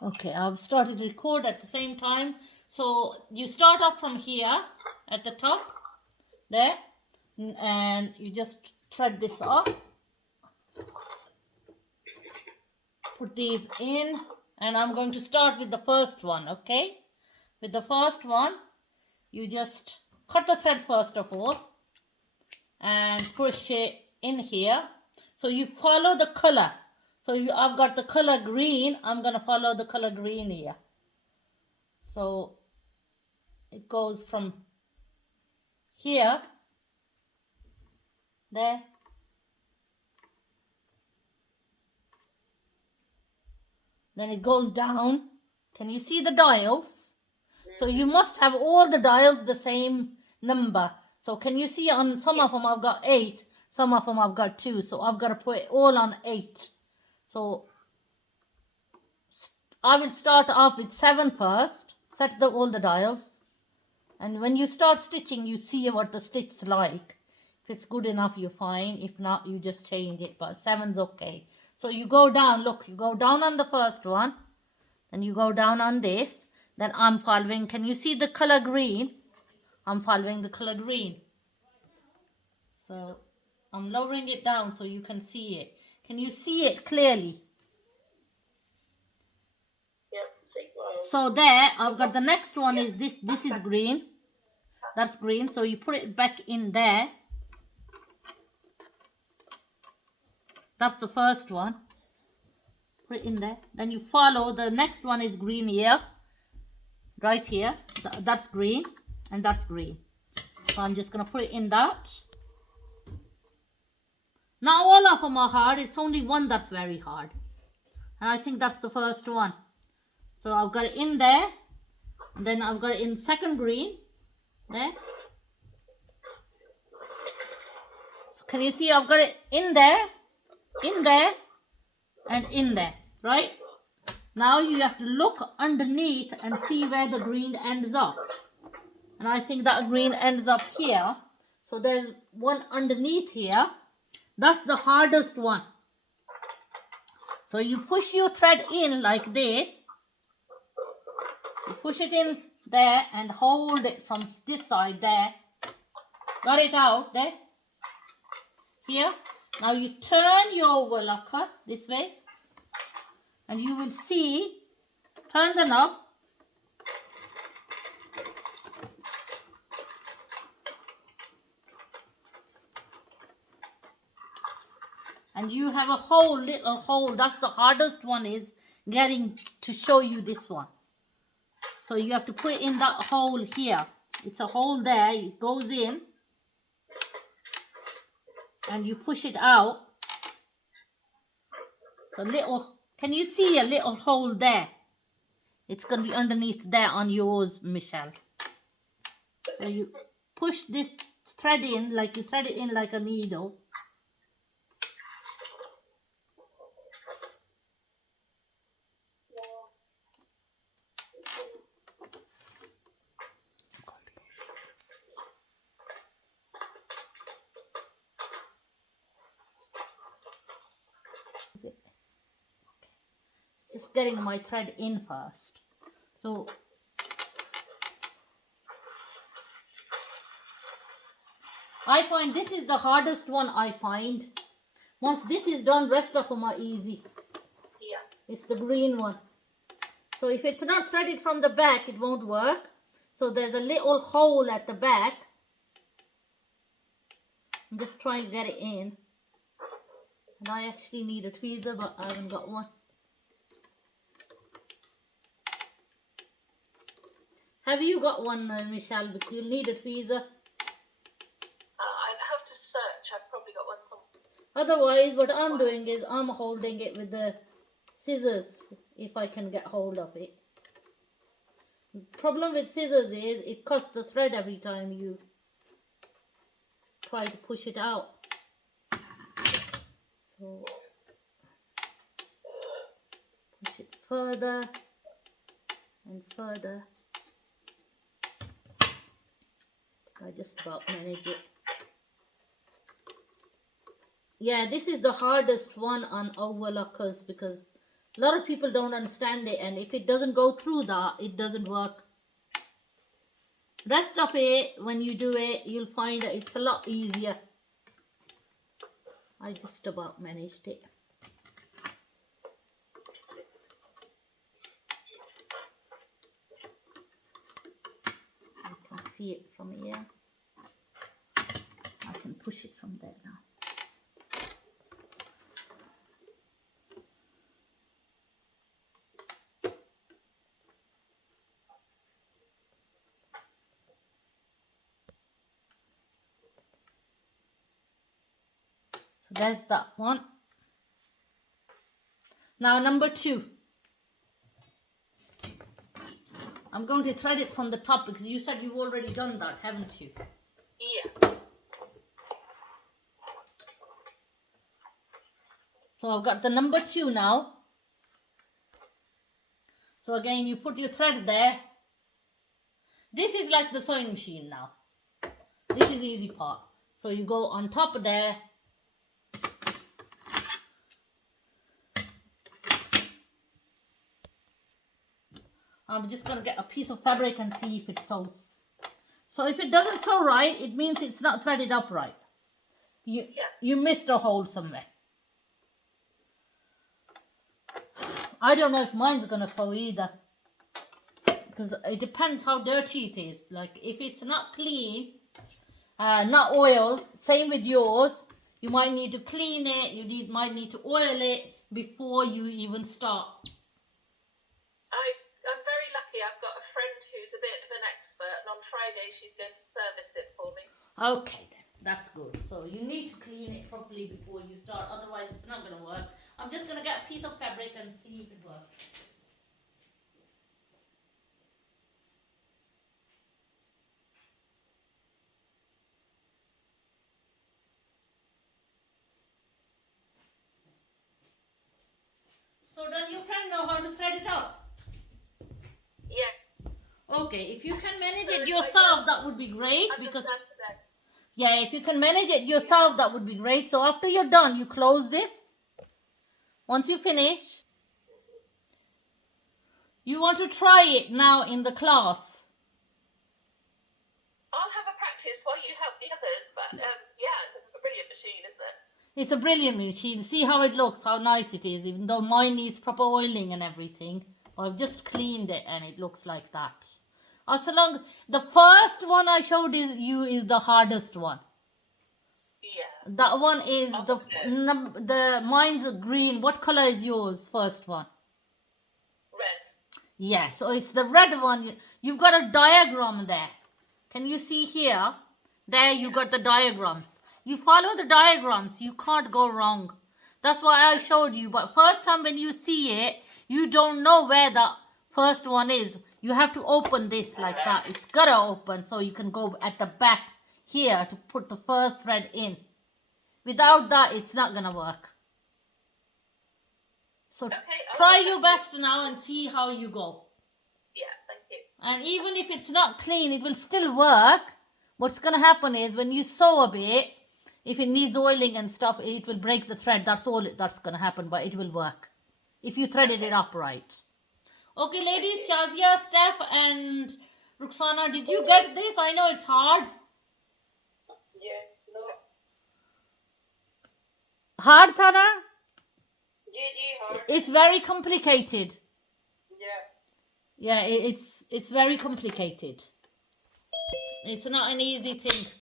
Okay, I've started to record at the same time. So you start off from here at the top there, and you just thread this off, put these in, and I'm going to start with the first one. Okay, with the first one you just cut the threads first of all and push it in here. So you follow the color. So I've got the color green, I'm gonna follow the color green here. So it goes from here, there, then it goes down. Can you see the dials? So you must have all the dials the same number. So can you see on some of them I've got 8, some of them I've got 2. So I've got to put it all on 8. So I will start off with 7 first, set all the dials. And when you start stitching, you see what the stitch's like. If it's good enough, you're fine. If not, you just change it. But 7's okay. So you go down, look, you go down on the first one. Then you go down on this. Then I'm following. Can you see the color green? I'm following the color green. So I'm lowering it down so you can see it. Can you see it clearly? So there, I've got the next one is this. This is green. That's green. So you put it back in there. That's the first one. Put it in there. Then you follow. The next one is green here. Right here. That's green. And that's green. So I'm just going to put it in that. Now all of them are hard. It's only one that's very hard. And I think that's the first one. So I've got it in there. And then I've got it in second green. There. So can you see I've got it in there, and in there, right? Now you have to look underneath and see where the green ends up. And I think that green ends up here. So there's one underneath here. That's the hardest one. So you push your thread in like this. You push it in there and hold it from this side there. Got it out there. Here. Now you turn your overlocker this way. And you will see, turn the knob. And you have a hole, little hole. That's the hardest one, is getting to show you this one. So you have to put it in that hole here. It's a hole there. It goes in. And you push it out. So little, can you see a little hole there? It's going to be underneath there on yours, Michelle. So you push this thread in, like you thread it in like a needle. Just getting my thread in first. So I find this is the hardest one. I find once this is done, rest of them are easy. Yeah, it's the green one. So if it's not threaded from the back, it won't work. So there's a little hole at the back. I'm just trying to get it in. And I actually need a tweezer, but I haven't got one. Have you got one, Michelle? Because you'll need a tweezer. I'd have to search. I've probably got one somewhere. Otherwise, what I'm doing is I'm holding it with the scissors, if I can get hold of it. The problem with scissors is it cuts the thread every time you try to push it out. So push it further and further. I just about manage it. Yeah, this is the hardest one on overlockers because A lot of people don't understand it, and if it doesn't go through that, it doesn't work. Rest of it, when you do it, you'll find that it's a lot easier. I just about managed it. You can see it from here. I can push it from there now. So there's that one. Now number 2. I'm going to thread it from the top because you said you've already done that, haven't you? Yeah. So I've got the number 2 now. So again, you put your thread there. This is like the sewing machine now. This is the easy part. So you go on top of there. I'm just going to get a piece of fabric and see if it sews. So if it doesn't sew right, it means it's not threaded up right. You missed a hole somewhere. I don't know if mine's going to sew either. Because it depends how dirty it is. Like if it's not clean, not oiled, same with yours, you might need to clean it, might need to oil it before you even start. I'm very lucky. I've got a friend who's a bit of an expert, and on Friday she's going to service it for me. Okay then, that's good. So you need to clean it properly before you start, otherwise it's not going to work. I'm just going to get a piece of fabric and see if it works. So does your friend know how to thread it up? Yeah. Okay, if you can manage it yourself, that would be great. Because today. yeah, if you can manage it yourself, that would be great. So after you're done, you close this. Once you finish, you want to try it now in the class. I'll have a practice while you help the others, but yeah, it's a brilliant machine, isn't it? It's a brilliant machine. See how it looks, how nice it is, even though mine needs proper oiling and everything. I've just cleaned it and it looks like that. So long, the first one I showed you is the hardest one. Yeah. That one is the mine's green. What color is yours? First one. Red. Yeah, so it's the red one. You've got a diagram there. Can you see here? There you got the diagrams. You follow the diagrams, you can't go wrong. That's why I showed you. But first time when you see it, you don't know where the first one is. You have to open this like that. It's gotta open so you can go at the back here to put the first thread in. Without that, it's not gonna work. So try your best now and see how you go. Yeah, thank you. And even if it's not clean, it will still work. What's gonna happen is when you sew a bit, if it needs oiling and stuff, it will break the thread. That's all that's gonna happen, but it will work if you threaded it up right. Okay, ladies, Shazia, Steph, and Ruxana, did you get this? I know it's hard. Yeah, no. Hard, Tana? Hard. It's very complicated. Yeah. Yeah, it's very complicated. It's not an easy thing.